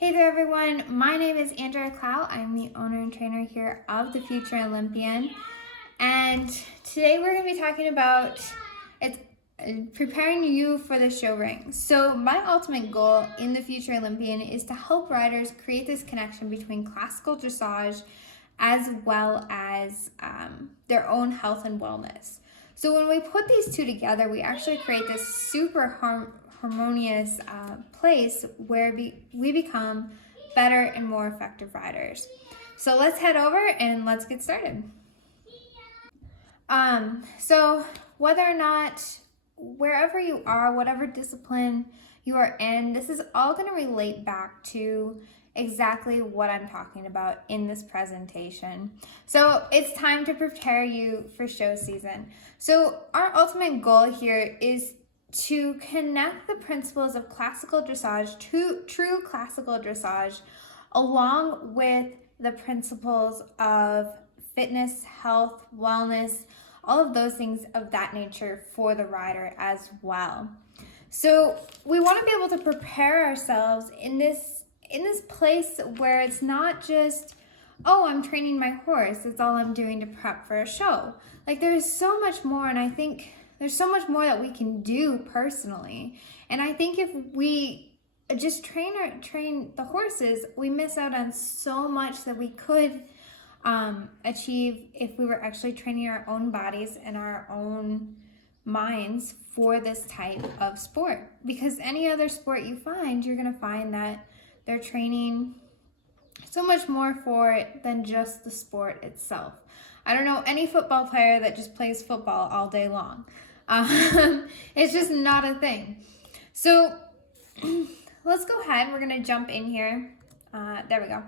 Hey there everyone, my name is Andrea Clow. I'm the owner and trainer here of the Future Olympian. And today we're going to be talking about preparing you for the show ring. So my ultimate goal in the Future Olympian is to help riders create this connection between classical dressage as well as their own health and wellness. So when we put these two together, we actually create this super harmonious place where we become better and more effective riders. So let's head over and let's get started. So whether or not, wherever you are, whatever discipline you are in, this is all going to relate back to exactly what I'm talking about in this presentation. So it's time to prepare you for show season. So our ultimate goal here is to connect the principles of classical dressage to true classical dressage along with the principles of fitness, health, wellness, all of those things of that nature for the rider as well. So we want to be able to prepare ourselves in this place where it's not just, oh, I'm training my horse, that's all I'm doing to prep for a show. Like there's so much more, and I think there's so much more that we can do personally. And I think if we just train the horses, we miss out on so much that we could achieve if we were actually training our own bodies and our own minds for this type of sport. Because any other sport you find, you're going to find that they're training so much more for it than just the sport itself. I don't know any football player that just plays football all day long. It's just not a thing. So let's go ahead. We're going to jump in here. There we go.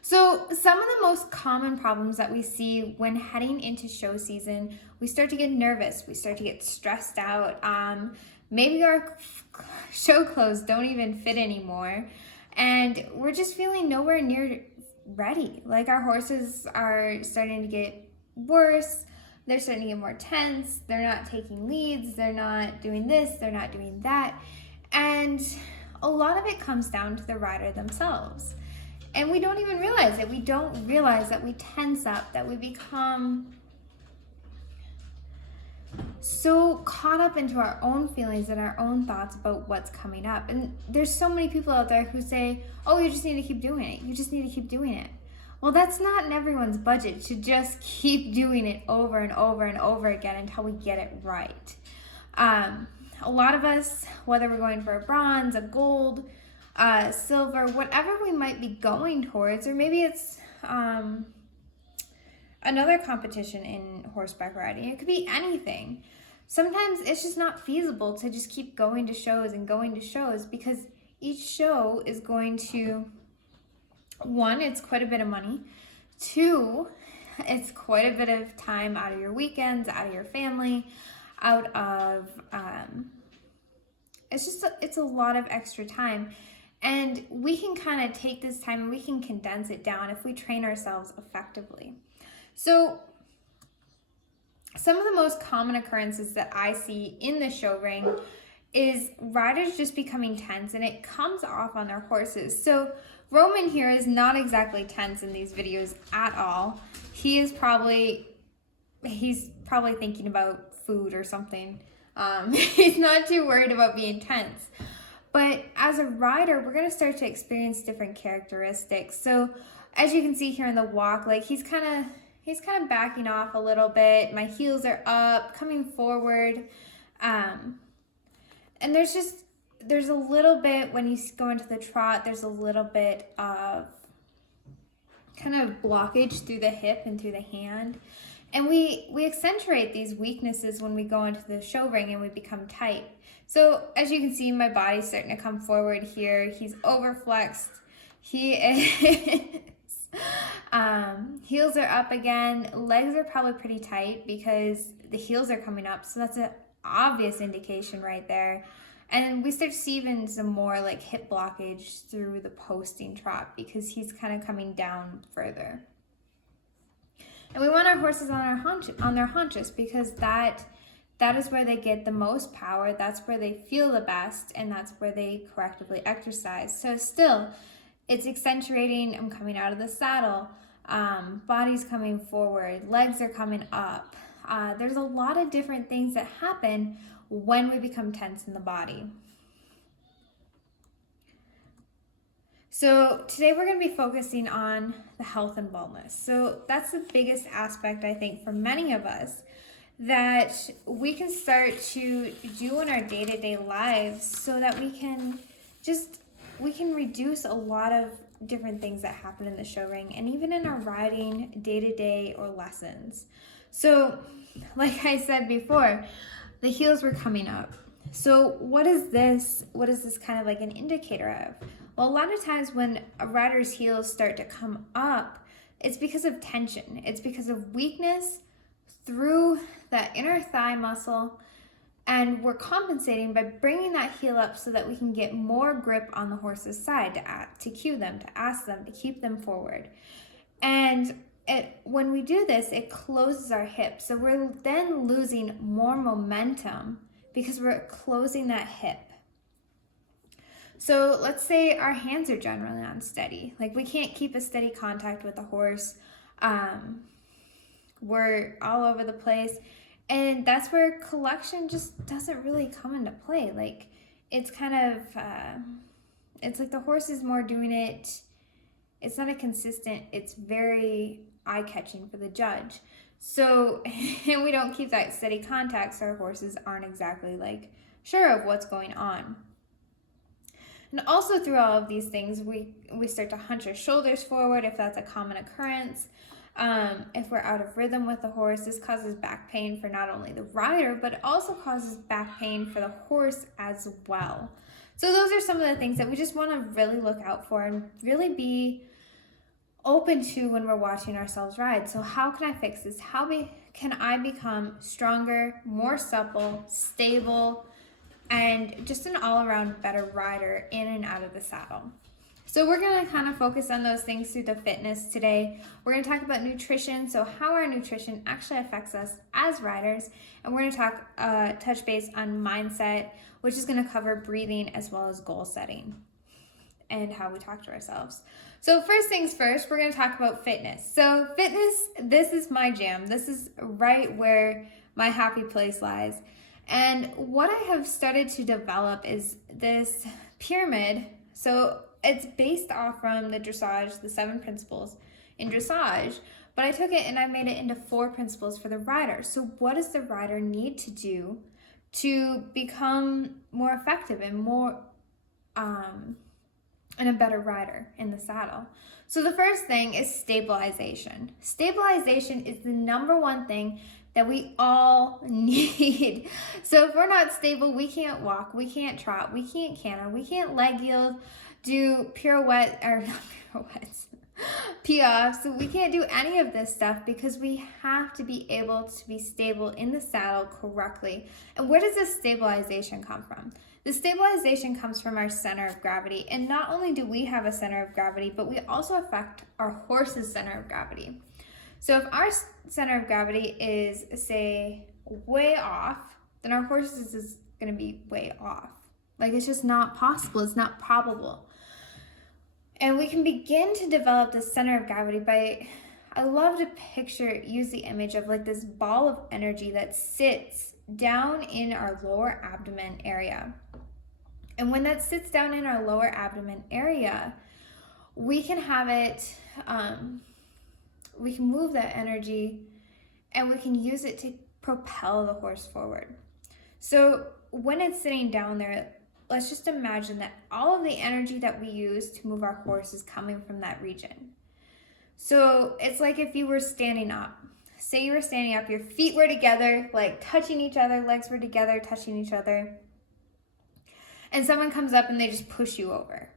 So some of the most common problems that we see when heading into show season, we start to get nervous. We start to get stressed out. Maybe our show clothes don't even fit anymore. And we're just feeling nowhere near ready. Like our horses are starting to get worse. They're starting to get more tense. They're not taking leads. They're not doing this. They're not doing that. And a lot of it comes down to the rider themselves. And we don't even realize it. We don't realize that we tense up, that we become so caught up into our own feelings and our own thoughts about what's coming up. And there's so many people out there who say, oh, you just need to keep doing it. You just need to keep doing it. Well, that's not in everyone's budget to just keep doing it over and over and over again until we get it right. A lot of us, whether we're going for a bronze, a gold, silver, whatever we might be going towards, or maybe it's another competition in horseback riding. It could be anything. Sometimes it's just not feasible to just keep going to shows and going to shows because each show is going to, one, it's quite a bit of money. Two, it's quite a bit of time out of your weekends, out of your family, out of, it's a lot of extra time. And we can kind of take this time and we can condense it down if we train ourselves effectively. So some of the most common occurrences that I see in the show ring is riders just becoming tense, and it comes off on their horses. So Roman here is not exactly tense in these videos at all. He's probably thinking about food or something. He's not too worried about being tense. But as a rider, we're going to start to experience different characteristics. So as you can see here in the walk, like he's kind of backing off a little bit. My heels are up, coming forward. And there's a little bit, when you go into the trot, there's a little bit of kind of blockage through the hip and through the hand. And we accentuate these weaknesses when we go into the show ring and we become tight. So as you can see, my body's starting to come forward here. He's overflexed. He is. Heels are up again. Legs are probably pretty tight because the heels are coming up. So that's an obvious indication right there. And we start to see even some more like hip blockage through the posting trot because he's kind of coming down further. And we want our horses on their haunches because that that is where they get the most power, that's where they feel the best, and that's where they correctively exercise. So still, it's accentuating, I'm coming out of the saddle, body's coming forward, legs are coming up. There's a lot of different things that happen when we become tense in the body. So today we're going to be focusing on the health and wellness. So that's the biggest aspect, I think, for many of us that we can start to do in our day-to-day lives so that we can reduce a lot of different things that happen in the show ring and even in our riding day-to-day or lessons. So like I said before, the heels were coming up. So what is this kind of like an indicator of? Well, a lot of times when a rider's heels start to come up, it's because of tension. It's because of weakness through that inner thigh muscle, and we're compensating by bringing that heel up so that we can get more grip on the horse's side to cue them, to ask them, to keep them forward. And when we do this, it closes our hips. So we're then losing more momentum because we're closing that hip. So let's say our hands are generally unsteady. Like we can't keep a steady contact with the horse. We're all over the place. And that's where collection just doesn't really come into play. Like it's kind of, it's like the horse is more doing it. It's not a consistent, it's very eye-catching for the judge. So, and we don't keep that steady contact, so our horses aren't exactly like sure of what's going on. And also through all of these things, we start to hunch our shoulders forward if that's a common occurrence. If we're out of rhythm with the horse, this causes back pain for not only the rider, but it also causes back pain for the horse as well. So those are some of the things that we just want to really look out for and really be open to when we're watching ourselves ride. So how can I fix this? How can I become stronger, more supple, stable, and just an all-around better rider in and out of the saddle? So we're going to kind of focus on those things through the fitness today. We're going to talk about nutrition, so how our nutrition actually affects us as riders. And we're going to touch base on mindset, which is going to cover breathing as well as goal setting and how we talk to ourselves. So first things first, we're going to talk about fitness. So fitness, this is my jam. This is right where my happy place lies. And what I have started to develop is this pyramid. So it's based off from the dressage, the 7 principles in dressage, but I took it and I made it into 4 principles for the rider. So what does the rider need to do to become more effective and more, and a better rider in the saddle? So the first thing is stabilization. Stabilization is the number one thing that we all need. So if we're not stable, we can't walk, we can't trot, we can't canter, we can't leg yield, do pee-offs. So we can't do any of this stuff because we have to be able to be stable in the saddle correctly. And where does this stabilization come from? The stabilization comes from our center of gravity. And not only do we have a center of gravity, but we also affect our horse's center of gravity. So if our center of gravity is, say, way off, then our horse's is going to be way off. Like it's just not possible. It's not probable. And we can begin to develop the center of gravity by, I love to use the image of like this ball of energy that sits down in our lower abdomen area. And when that sits down in our lower abdomen area, we can have it, we can move that energy and we can use it to propel the horse forward. So when it's sitting down there, let's just imagine that all of the energy that we use to move our horse is coming from that region. So it's like if you were standing up. Say you were standing up, your feet were together, like touching each other, legs were together, touching each other. And someone comes up and they just push you over.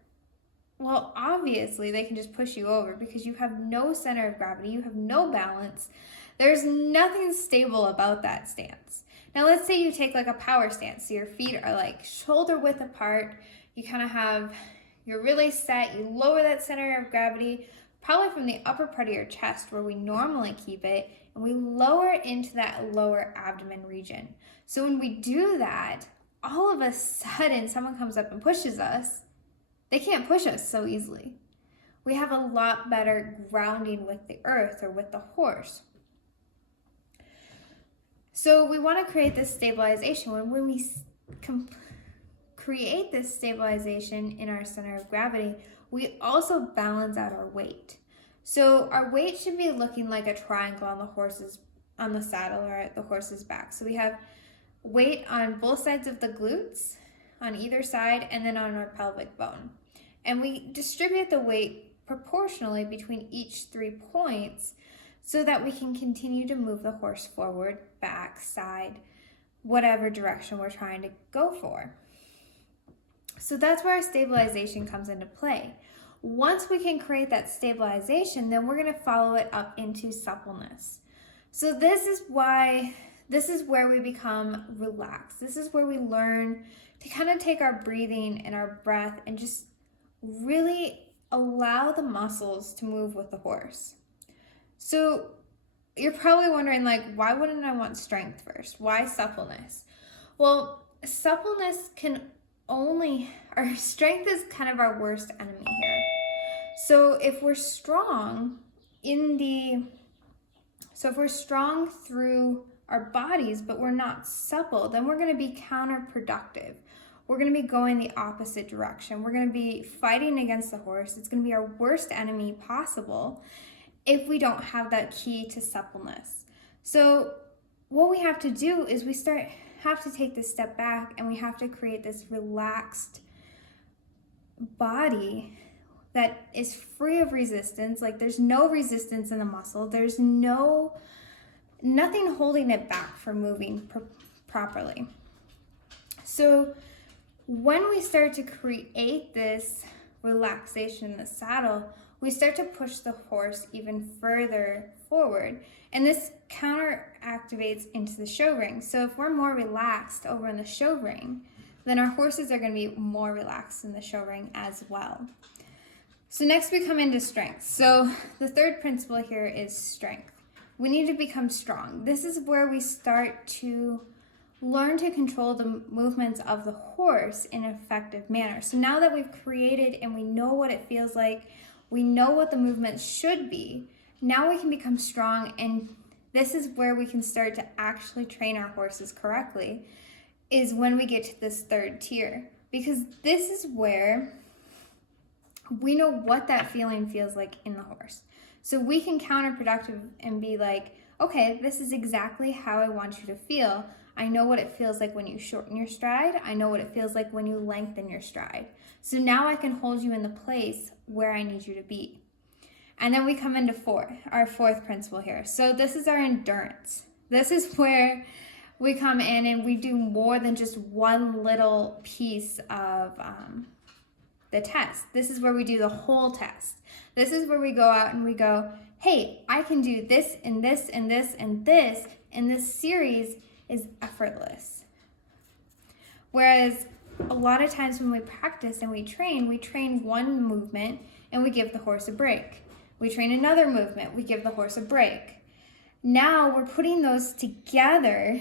Well, obviously they can just push you over because you have no center of gravity, you have no balance. There's nothing stable about that stance. Now let's say you take like a power stance, so your feet are like shoulder width apart, you kind of have, you're really set, you lower that center of gravity, probably from the upper part of your chest where we normally keep it, and we lower it into that lower abdomen region. So when we do that, all of a sudden someone comes up and pushes us. They can't push us so easily. We have a lot better grounding with the earth or with the horse. So we want to create this stabilization. When we create this stabilization in our center of gravity, we also balance out our weight. So our weight should be looking like a triangle on the saddle or at the horse's back. So we have weight on both sides of the glutes, on either side, and then on our pelvic bone. And we distribute the weight proportionally between each 3 points so that we can continue to move the horse forward, back, side, whatever direction we're trying to go for. So that's where our stabilization comes into play. Once we can create that stabilization, then we're going to follow it up into suppleness. So this is where we become relaxed. This is where we learn to kind of take our breathing and our breath and just really allow the muscles to move with the horse. So you're probably wondering, like, why wouldn't I want strength first? Why suppleness? Well, suppleness strength is kind of our worst enemy here. So if we're strong through our bodies, but we're not supple, then we're going to be counterproductive. We're going to be going the opposite direction. We're going to be fighting against the horse. It's going to be our worst enemy possible if we don't have that key to suppleness. So what we have to do is we have to take this step back, and we have to create this relaxed body that is free of resistance. Like, there's no resistance in the muscle. There's nothing holding it back from moving properly. So when we start to create this relaxation in the saddle, we start to push the horse even further forward, and this counter activates into the show ring. So if we're more relaxed over in the show ring, then our horses are going to be more relaxed in the show ring as well. So next we come into strength. So the third principle here is strength. We need to become strong. This is where we start to learn to control the movements of the horse in an effective manner. So now that we've created and we know what it feels like, we know what the movements should be, now we can become strong, and this is where we can start to actually train our horses correctly, is when we get to this third tier. Because this is where we know what that feeling feels like in the horse. So we can counterproductive and be like, okay, this is exactly how I want you to feel. I know what it feels like when you shorten your stride. I know what it feels like when you lengthen your stride. So now I can hold you in the place where I need you to be. And then we come into our fourth principle here. So this is our endurance. This is where we come in and we do more than just one little piece of the test. This is where we do the whole test. This is where we go out and we go, hey, I can do this and this and this and this, and this series is effortless. Whereas a lot of times when we practice and we train one movement and we give the horse a break. We train another movement, we give the horse a break. Now we're putting those together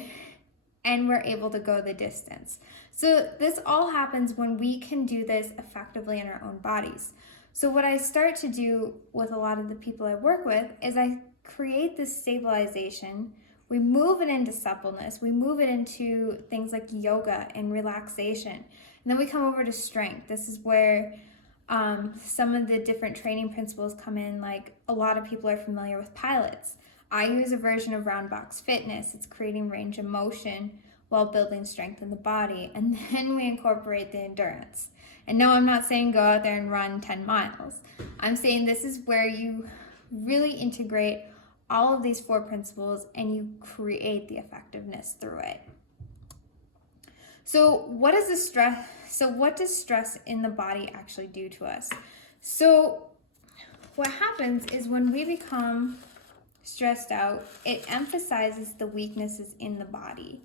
and we're able to go the distance. So this all happens when we can do this effectively in our own bodies. So what I start to do with a lot of the people I work with is I create this stabilization. We move it into suppleness. We move it into things like yoga and relaxation. And then we come over to strength. This is where some of the different training principles come in. Like, a lot of people are familiar with pilots. I use a version of round box fitness. It's creating range of motion while building strength in the body. And then we incorporate the endurance. And no, I'm not saying go out there and run 10 miles. I'm saying this is where you really integrate all of these 4 principles and you create the effectiveness through it. So what does stress in the body actually do to us? So what happens is when we become stressed out, it emphasizes the weaknesses in the body.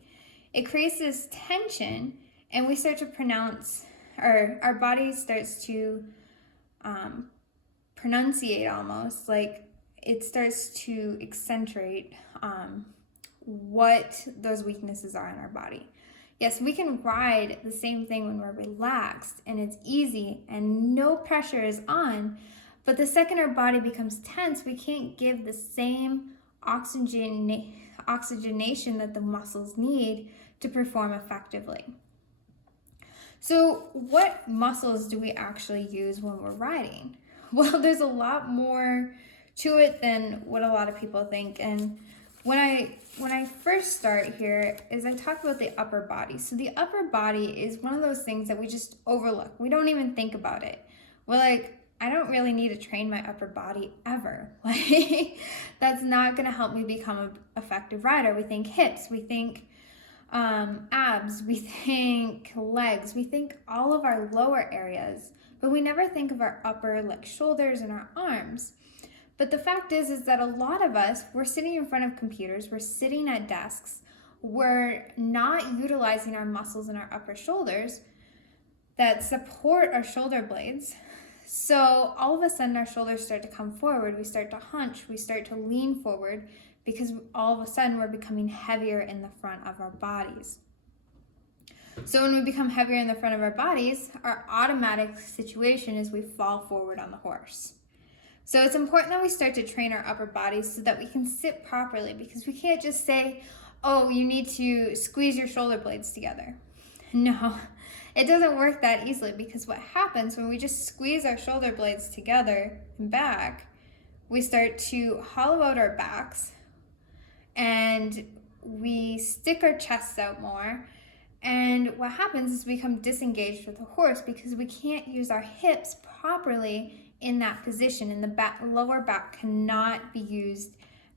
It creates this tension, and we start to our body starts to pronunciate almost, like it starts to accentuate what those weaknesses are in our body. Yes, we can ride the same thing when we're relaxed and it's easy and no pressure is on, but the second our body becomes tense, we can't give the same oxygenation that the muscles need to perform effectively. So what muscles do we actually use when we're riding? Well, there's a lot more to it than what a lot of people think. And when I first start here is I talk about the upper body. So the upper body is one of those things that we just overlook. We don't even think about it. We're like, I don't really need to train my upper body ever. Like, that's not going to help me become an effective rider. We think hips, we think abs, we think legs, we think all of our lower areas, but we never think of our upper, like shoulders and our arms. But the fact is that a lot of us, we're sitting in front of computers, we're sitting at desks, we're not utilizing our muscles in our upper shoulders that support our shoulder blades. So all of a sudden our shoulders start to come forward, we start to hunch, we start to lean forward, because all of a sudden we're becoming heavier in the front of our bodies. So when we become heavier in the front of our bodies, our automatic situation is we fall forward on the horse. So it's important that we start to train our upper bodies so that we can sit properly, because we can't just say, oh, you need to squeeze your shoulder blades together. No, it doesn't work that easily, because what happens when we just squeeze our shoulder blades together and back, we start to hollow out our backs, and we stick our chests out more, and what happens is we become disengaged with the horse because we can't use our hips properly in that position, and the lower back cannot be used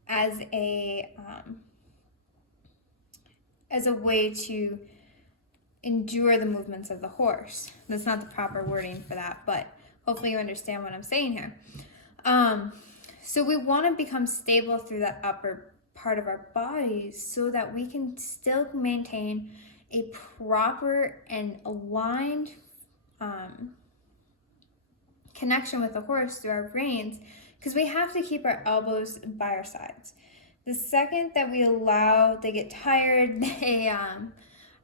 as a way to endure the movements of the horse. That's not the proper wording for that, but hopefully you understand what I'm saying here. So we want to become stable through that upper part of our bodies so that we can still maintain a proper and aligned connection with the horse through our reins, because we have to keep our elbows by our sides. The second that we allow, they get tired, they are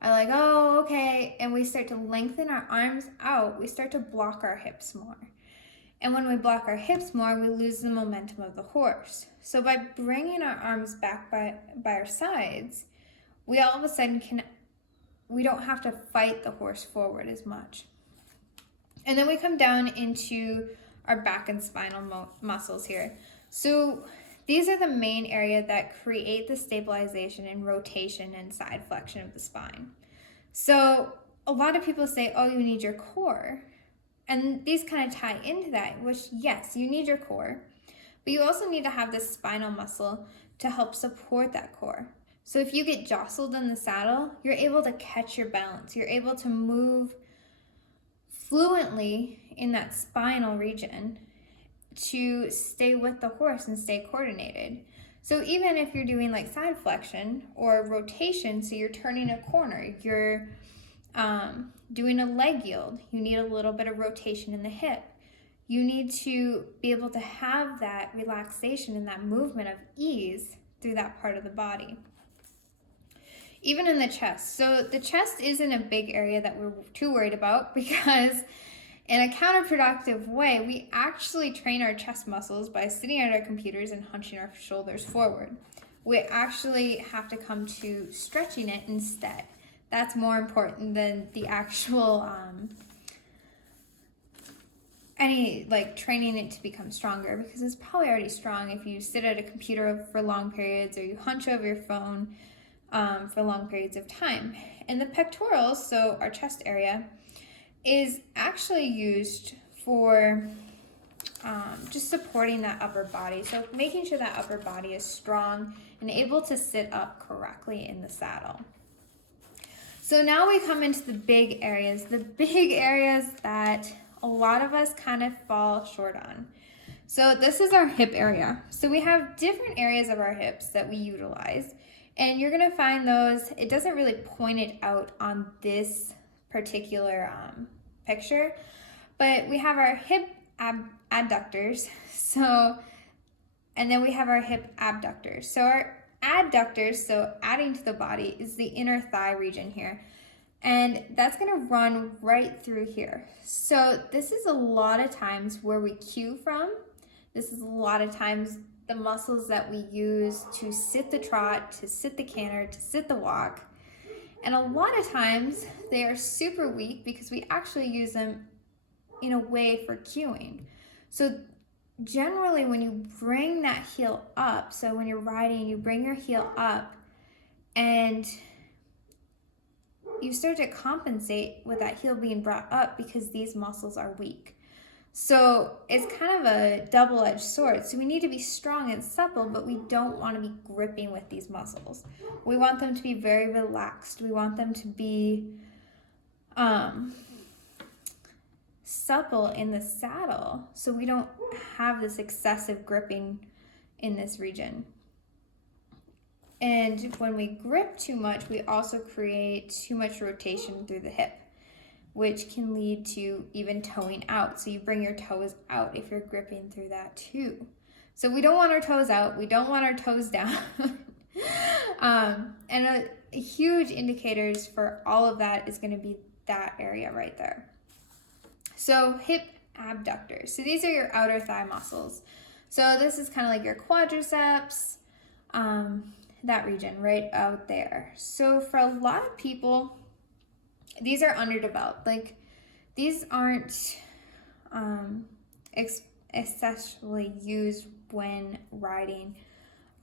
like, oh, okay, and we start to lengthen our arms out, we start to block our hips more. And when we block our hips more, we lose the momentum of the horse. So by bringing our arms back by our sides, we all of a sudden we don't have to fight the horse forward as much. And then we come down into our back and spinal muscles here. So these are the main area that create the stabilization and rotation and side flexion of the spine. So a lot of people say, oh, you need your core. And these kind of tie into that, which yes, you need your core, but you also need to have this spinal muscle to help support that core. So if you get jostled in the saddle, you're able to catch your balance. You're able to move fluently in that spinal region to stay with the horse and stay coordinated. So even if you're doing like side flexion or rotation, so you're turning a corner, you're doing a leg yield, you need a little bit of rotation in the hip. You need to be able to have that relaxation and that movement of ease through that part of the body. Even in the chest. So the chest isn't a big area that we're too worried about, because in a counterproductive way, we actually train our chest muscles by sitting at our computers and hunching our shoulders forward. We actually have to come to stretching it instead. That's more important than the actual training it to become stronger, because it's probably already strong if you sit at a computer for long periods or you hunch over your phone for long periods of time. And the pectorals, so our chest area, is actually used for just supporting that upper body. So making sure that upper body is strong and able to sit up correctly in the saddle. So now we come into the big areas that a lot of us kind of fall short on. So this is our hip area. So we have different areas of our hips that we utilize, and you're gonna find those, it doesn't really point it out on this particular picture, but we have our hip adductors. So, and then we have our hip abductors. So our adductors, so adding to the body, is the inner thigh region here. And that's gonna run right through here. So this is a lot of times where we cue from. This is a lot of times the muscles that we use to sit the trot, to sit the canter, to sit the walk. And a lot of times they are super weak because we actually use them in a way for cueing. So generally when you bring that heel up, so when you're riding, you bring your heel up and you start to compensate with that heel being brought up because these muscles are weak. So it's kind of a double-edged sword. So we need to be strong and supple, but we don't want to be gripping with these muscles. We want them to be very relaxed. We want them to be supple in the saddle so we don't have this excessive gripping in this region. And when we grip too much, we also create too much rotation through the hip, which can lead to even toeing out. So you bring your toes out if you're gripping through that too. So we don't want our toes out. We don't want our toes down. And a huge indicators for all of that is going to be that area right there. So hip abductors. So these are your outer thigh muscles. So this is kind of like your quadriceps, that region right out there. So for a lot of people, these are underdeveloped. Like these aren't especially used when riding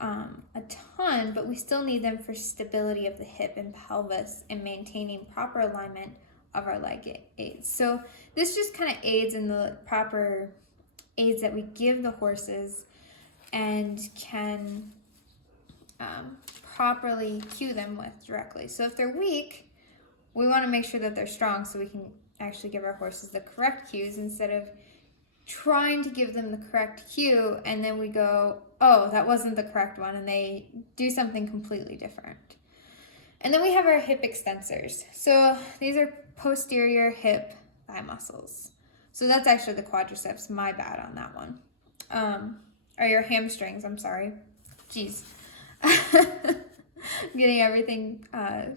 a ton, but we still need them for stability of the hip and pelvis and maintaining proper alignment of our leg aids. So this just kind of aids in the proper aids that we give the horses and can properly cue them with directly. So if they're weak, we want to make sure that they're strong so we can actually give our horses the correct cues instead of trying to give them the correct cue and then we go, oh, that wasn't the correct one, and they do something completely different. And then we have our hip extensors. So these are posterior hip thigh muscles. So that's actually the quadriceps, my bad on that one. Or your hamstrings, I'm sorry. Jeez. I'm getting everything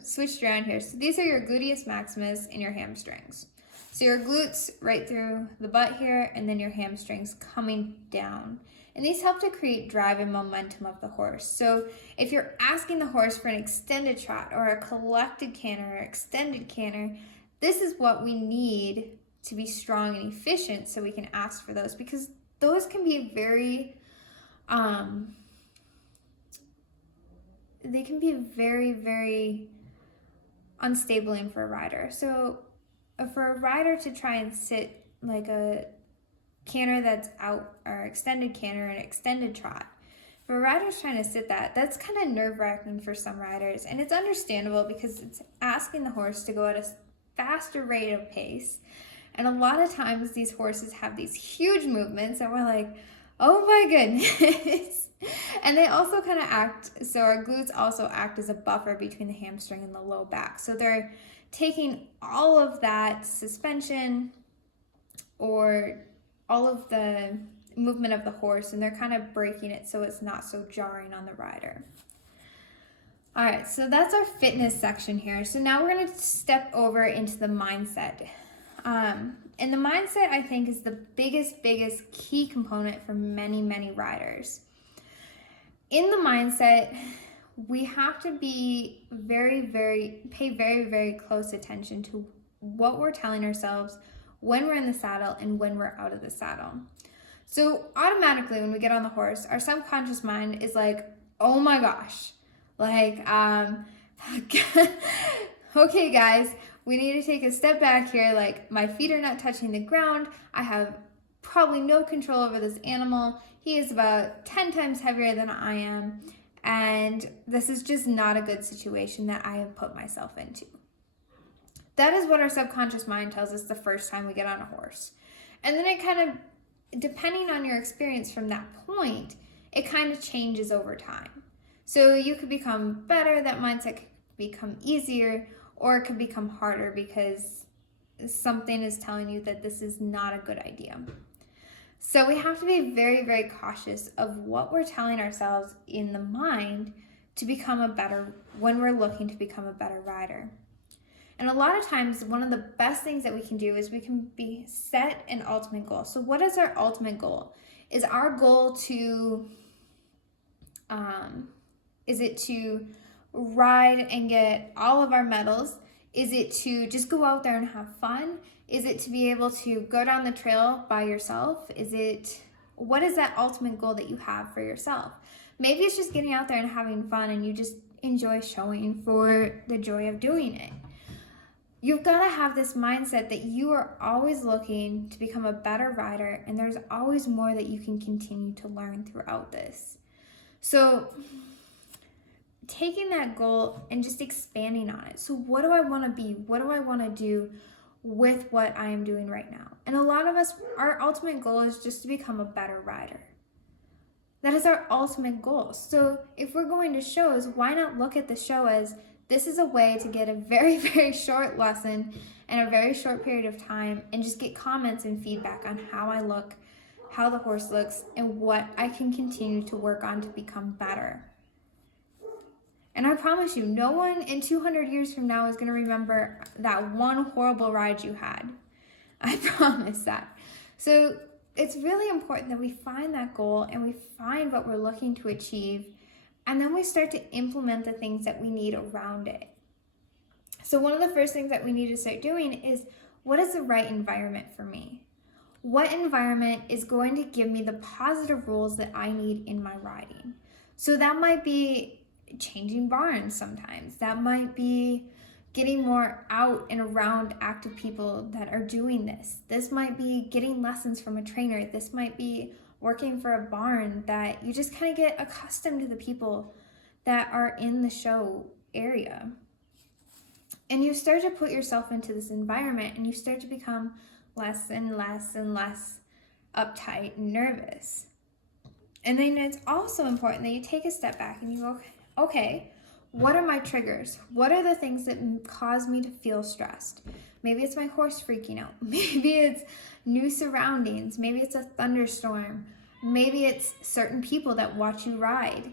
switched around here. So these are your gluteus maximus and your hamstrings. So your glutes right through the butt here, and then your hamstrings coming down. And these help to create drive and momentum of the horse. So if you're asking the horse for an extended trot or a collected canter or extended canter, this is what we need to be strong and efficient so we can ask for those, because those can be very they can be very, very unstabling for a rider. So for a rider to try and sit like a canter that's out, or extended canter and extended trot, if a rider's trying to sit that, that's kind of nerve-wracking for some riders, and it's understandable because it's asking the horse to go at a faster rate of pace. And a lot of times these horses have these huge movements and we're like, oh my goodness. And they also kind of act, so our glutes also act as a buffer between the hamstring and the low back. So they're taking all of that suspension or all of the movement of the horse, and they're kind of breaking it so it's not so jarring on the rider. All right, so that's our fitness section here. So now we're going to step over into the mindset. And the mindset, I think, is the biggest key component for many, many riders. In the mindset, we have to be pay very close attention to what we're telling ourselves when we're in the saddle and when we're out of the saddle. So automatically when we get on the horse, our subconscious mind is like, oh my gosh, like, okay guys, we need to take a step back here. Like, my feet are not touching the ground. I have probably no control over this animal. He is about 10 times heavier than I am. And this is just not a good situation that I have put myself into. That is what our subconscious mind tells us the first time we get on a horse. And then it kind of, depending on your experience from that point, it kind of changes over time. So you could become better, that mindset could become easier, or it could become harder because something is telling you that this is not a good idea. So we have to be very, very cautious of what we're telling ourselves in the mind to become a better, when we're looking to become a better rider. And a lot of times, one of the best things that we can do is we can set an ultimate goal. So what is our ultimate goal? Is our goal to, is it to ride and get all of our medals? Is it to just go out there and have fun? Is it to be able to go down the trail by yourself? What is that ultimate goal that you have for yourself? Maybe it's just getting out there and having fun and you just enjoy showing for the joy of doing it. You've got to have this mindset that you are always looking to become a better rider, and there's always more that you can continue to learn throughout this. So taking that goal and just expanding on it. So what do I want to be? What do I want to do with what I am doing right now? And a lot of us, our ultimate goal is just to become a better rider. That is our ultimate goal. So if we're going to shows, why not look at the show as this is a way to get a very, very short lesson in a very short period of time and just get comments and feedback on how I look, how the horse looks, and what I can continue to work on to become better. And I promise you, no one in 200 years from now is going to remember that one horrible ride you had. I promise that. So it's really important that we find that goal and we find what we're looking to achieve, and then we start to implement the things that we need around it. So one of the first things that we need to start doing is, what is the right environment for me? What environment is going to give me the positive rules that I need in my riding? So that might be changing barns sometimes. That might be getting more out and around active people that are doing this. This might be getting lessons from a trainer. This might be working for a barn that you just kind of get accustomed to the people that are in the show area. And you start to put yourself into this environment and you start to become less and less and less uptight and nervous. And then it's also important that you take a step back and you go, okay, what are my triggers? What are the things that cause me to feel stressed? Maybe it's my horse freaking out. Maybe it's new surroundings. Maybe it's a thunderstorm. Maybe it's certain people that watch you ride.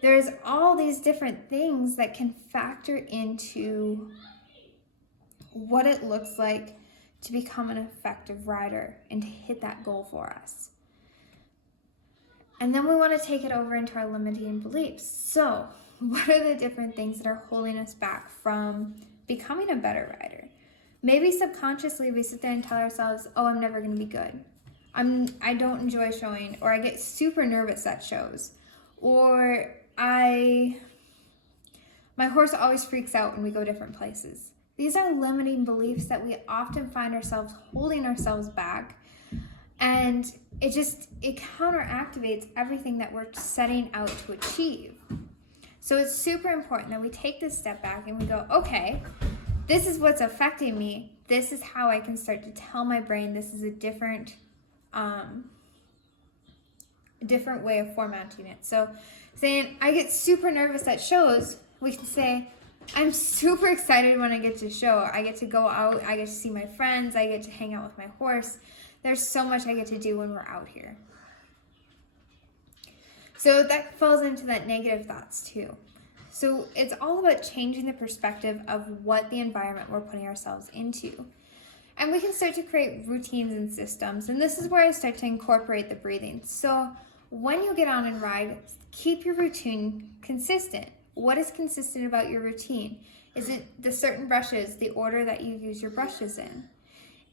There's all these different things that can factor into what it looks like to become an effective rider and to hit that goal for us. And then we want to take it over into our limiting beliefs. So what are the different things that are holding us back from becoming a better rider? Maybe subconsciously we sit there and tell ourselves, oh, I'm never going to be good. I don't enjoy showing, or I get super nervous at shows, or my horse always freaks out when we go different places. These are limiting beliefs that we often find ourselves holding ourselves back, and it counteractivates everything that we're setting out to achieve. So it's super important that we take this step back and we go, okay, this is what's affecting me. This is how I can start to tell my brain this is a different way of formatting it. So saying I get super nervous at shows, we can say I'm super excited when I get to show. I get to go out, I get to see my friends, I get to hang out with my horse. There's so much I get to do when we're out here. So that falls into that negative thoughts too. So it's all about changing the perspective of what the environment we're putting ourselves into. And we can start to create routines and systems. And this is where I start to incorporate the breathing. So when you get on and ride, keep your routine consistent. What is consistent about your routine? Is it the certain brushes, the order that you use your brushes in?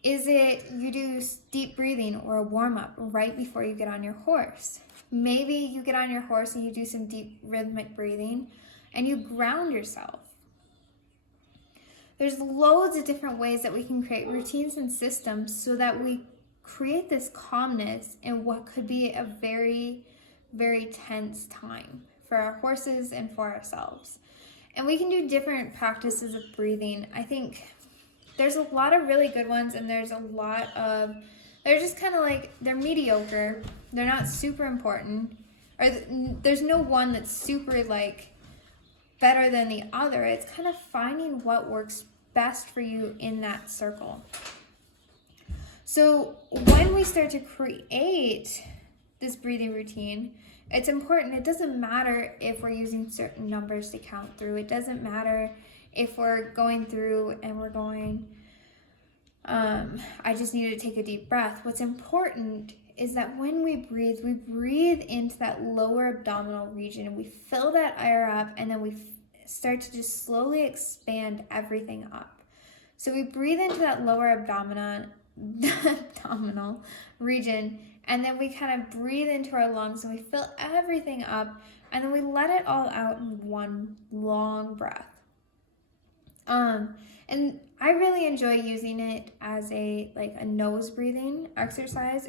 Is it you do deep breathing or a warm-up right before you get on your horse? Maybe you get on your horse and you do some deep rhythmic breathing and you ground yourself. There's loads of different ways that we can create routines and systems so that we create this calmness in what could be a very, very tense time for our horses and for ourselves. And we can do different practices of breathing. I think there's a lot of really good ones, and there's a lot of, they're just kind of like, they're mediocre. They're not super important. Or there's no one that's super like better than the other. It's kind of finding what works best for you in that circle. So when we start to create this breathing routine, it's important. It doesn't matter if we're using certain numbers to count through. It doesn't matter if we're going through and we're going, I just need to take a deep breath. What's important is that when we breathe into that lower abdominal region, and we fill that air up, and then we start to just slowly expand everything up. So we breathe into that lower abdominal region, and then we kind of breathe into our lungs, and we fill everything up, and then we let it all out in one long breath. And I really enjoy using it as a nose breathing exercise.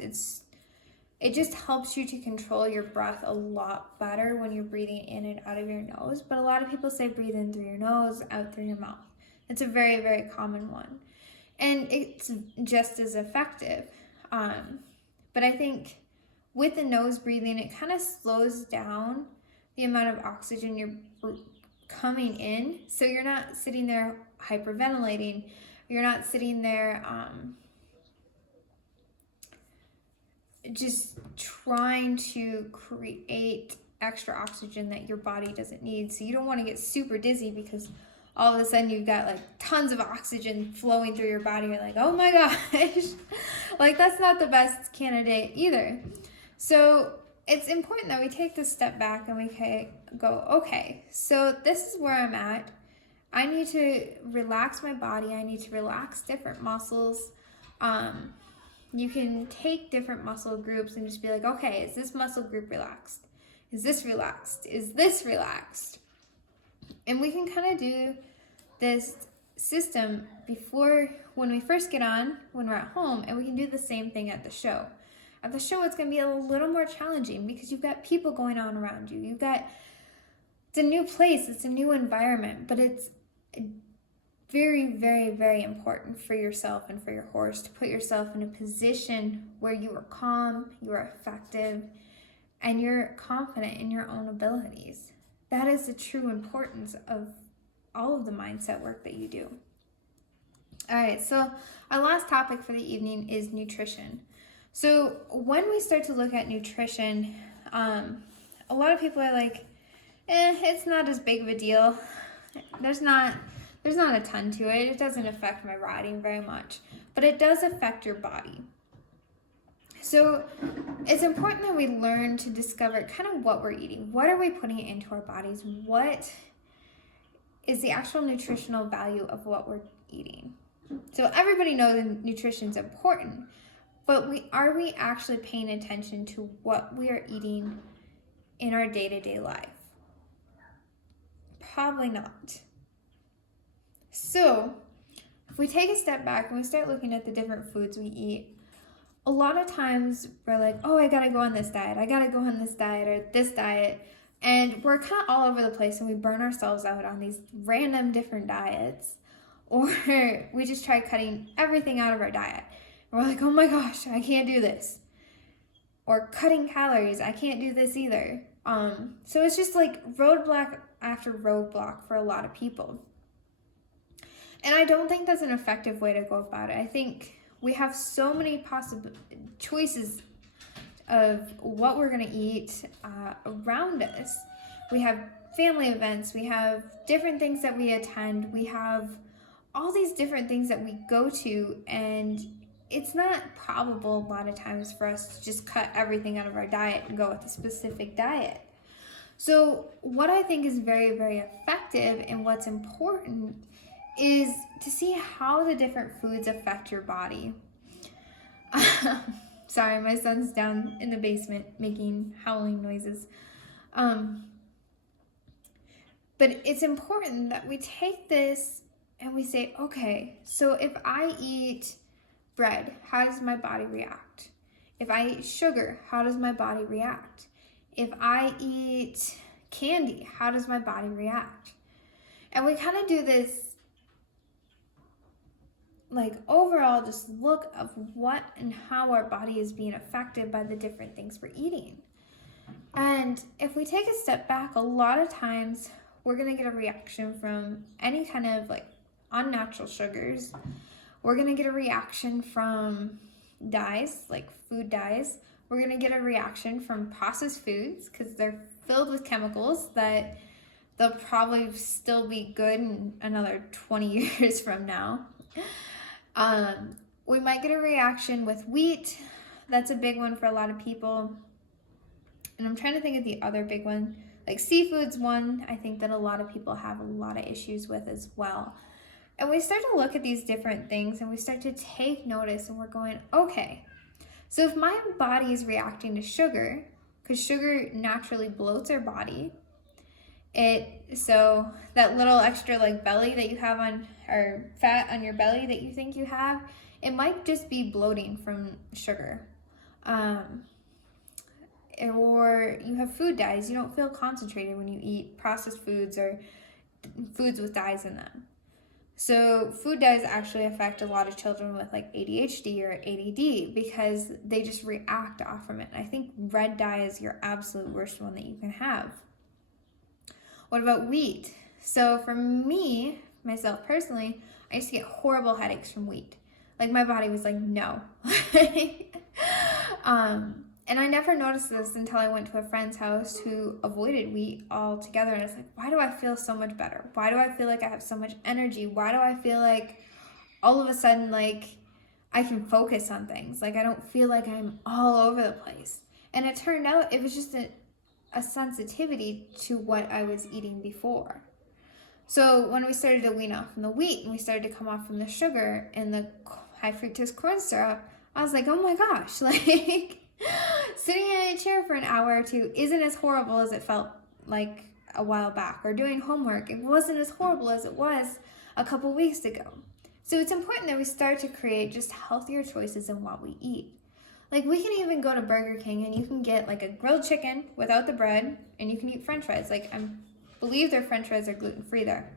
It just helps you to control your breath a lot better when you're breathing in and out of your nose. But a lot of people say breathe in through your nose, out through your mouth. It's a very, very common one. And it's just as effective. But I think with the nose breathing, it kind of slows down the amount of oxygen you're coming in. So you're not sitting there hyperventilating. You're not sitting there just trying to create extra oxygen that your body doesn't need. So you don't want to get super dizzy because all of a sudden you've got tons of oxygen flowing through your body. You're like, oh my gosh. That's not the best candidate either. So it's important that we take this step back and we go, okay, so this is where I'm at. I need to relax my body. I need to relax different muscles. You can take different muscle groups and just be like, okay, is this muscle group relaxed? Is this relaxed? Is this relaxed? And we can kind of do this system when we first get on, when we're at home, and we can do the same thing at the show. At the show, it's going to be a little more challenging because you've got people going on around you. It's a new place, it's a new environment, but it's very, very, very important for yourself and for your horse to put yourself in a position where you are calm, you are effective, and you're confident in your own abilities. That is the true importance of all of the mindset work that you do. All right, so our last topic for the evening is nutrition. So when we start to look at nutrition, a lot of people are like, it's not as big of a deal. There's not a ton to it. It doesn't affect my riding very much, but it does affect your body. So it's important that we learn to discover kind of what we're eating. What are we putting into our bodies? What is the actual nutritional value of what we're eating? So everybody knows nutrition is important, but are we actually paying attention to what we are eating in our day-to-day life? Probably not. So if we take a step back and we start looking at the different foods we eat, a lot of times we're like, oh, I gotta go on this diet, I gotta go on this diet or this diet, and we're kind of all over the place and we burn ourselves out on these random different diets, or we just try cutting everything out of our diet. And we're like, oh my gosh, I can't do this. Or cutting calories, I can't do this either. So it's just roadblock after roadblock for a lot of people. And I don't think that's an effective way to go about it. I think we have so many possible choices of what we're going to eat around us. We have family events, we have different things that we attend, we have all these different things that we go to, and it's not probable a lot of times for us to just cut everything out of our diet and go with a specific diet. So what I think is very, very effective and what's important is to see how the different foods affect your body. Sorry, my son's down in the basement making howling noises. But it's important that we take this and we say, okay, so if I eat bread, how does my body react? If I eat sugar, how does my body react? If I eat candy, how does my body react? And we kind of do this overall just look of what and how our body is being affected by the different things we're eating. And if we take a step back, a lot of times we're going to get a reaction from any kind of unnatural sugars. We're going to get a reaction from dyes, like food dyes. We're going to get a reaction from processed foods because they're filled with chemicals that they'll probably still be good in another 20 years from now. We might get a reaction with wheat. That's a big one for a lot of people. And I'm trying to think of the other big one. Like seafood's one I think that a lot of people have a lot of issues with as well. And we start to look at these different things and we start to take notice and we're going, okay, so if my body is reacting to sugar, because sugar naturally bloats our body, so that little extra like belly that you have on, or fat on your belly that you think you have, it might just be bloating from sugar. Or you have food dyes. You don't feel concentrated when you eat processed foods or foods with dyes in them. So food dyes actually affect a lot of children with like ADHD or ADD because they just react off from it. And I think red dye is your absolute worst one that you can have. What about wheat? So for me, myself personally, I used to get horrible headaches from wheat. Like my body was like, no. And I never noticed this until I went to a friend's house who avoided wheat altogether. And it's like, why do I feel so much better? Why do I feel like I have so much energy? Why do I feel like all of a sudden, like I can focus on things? Like I don't feel like I'm all over the place. And it turned out it was just a sensitivity to what I was eating before. So when we started to wean off from the wheat and we started to come off from the sugar and the high fructose corn syrup, I was like, oh my gosh, like sitting in a chair for an hour or two isn't as horrible as it felt like a while back. Or doing homework, it wasn't as horrible as it was a couple weeks ago. So it's important that we start to create just healthier choices in what we eat. Like we can even go to Burger King and you can get like a grilled chicken without the bread and you can eat french fries. Like I believe their french fries are gluten-free there.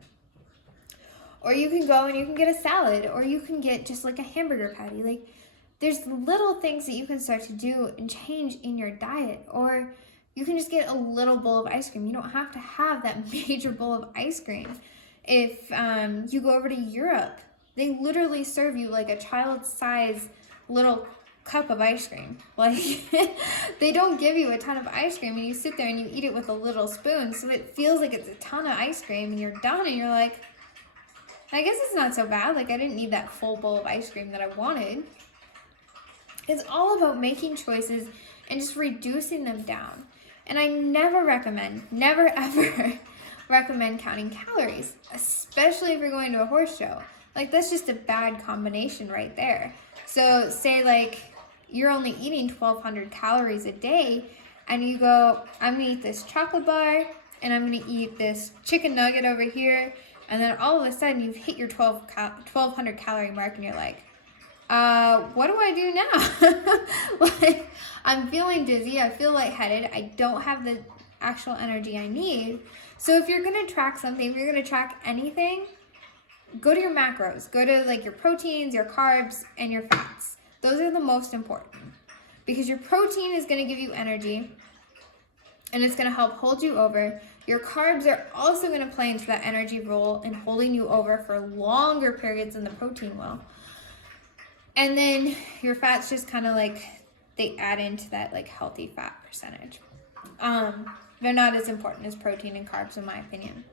Or you can go and you can get a salad, or you can get just like a hamburger patty. Like there's little things that you can start to do and change in your diet. Or you can just get a little bowl of ice cream. You don't have to have that major bowl of ice cream. If you go over to Europe, they literally serve you like a child-size little cup of ice cream. Like they don't give you a ton of ice cream and you sit there and you eat it with a little spoon. So it feels like it's a ton of ice cream and you're done and you're like, I guess it's not so bad. Like I didn't need that full bowl of ice cream that I wanted. It's all about making choices and just reducing them down. And I never ever recommend counting calories, especially if you're going to a horse show. Like that's just a bad combination right there. So say like you're only eating 1,200 calories a day and you go, I'm gonna eat this chocolate bar and I'm gonna eat this chicken nugget over here. And then all of a sudden you've hit your 1,200 calorie mark and you're like, what do I do now? Like, I'm feeling dizzy, I feel lightheaded, I don't have the actual energy I need. So if you're gonna track something, if you're gonna track anything, go to your macros. Go to like your proteins, your carbs, and your fats. Those are the most important because your protein is gonna give you energy and it's gonna help hold you over. Your carbs are also gonna play into that energy role in holding you over for longer periods than the protein will. And then your fats just kind of like, they add into that like healthy fat percentage. They're not as important as protein and carbs in my opinion.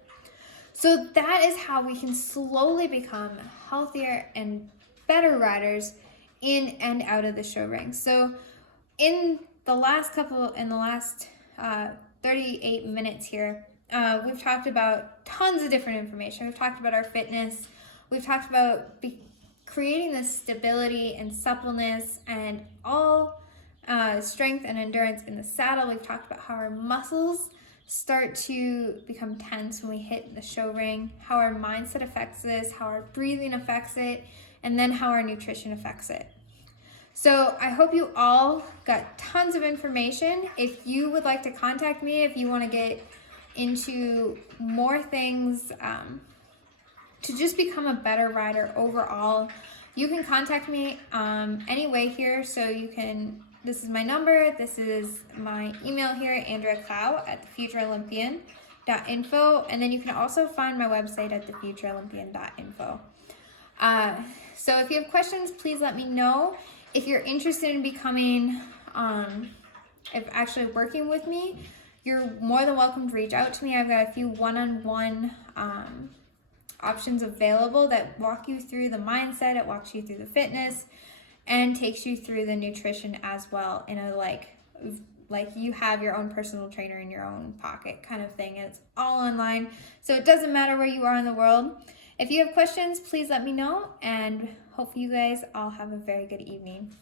So that is how we can slowly become healthier and better riders in and out of the show ring. So in the last 38 minutes here, we've talked about tons of different information. We've talked about our fitness. We've talked about creating this stability and suppleness and all strength and endurance in the saddle. We've talked about how our muscles start to become tense when we hit the show ring, how our mindset affects this, how our breathing affects it, and then how our nutrition affects it. So I hope you all got tons of information. If you would like to contact me, if you want to get into more things to just become a better rider overall, you can contact me any way here. So you can, this is my number, this is my email here, andreaclow@thefutureolympian.info, and then you can also find my website at thefutureolympian.info. So if you have questions, please let me know. If you're interested in becoming, if actually working with me, you're more than welcome to reach out to me. I've got a few one-on-one options available that walk you through the mindset, it walks you through the fitness, and takes you through the nutrition as well in a like you have your own personal trainer in your own pocket kind of thing. And it's all online, so it doesn't matter where you are in the world. If you have questions, please let me know, and hope you guys all have a very good evening.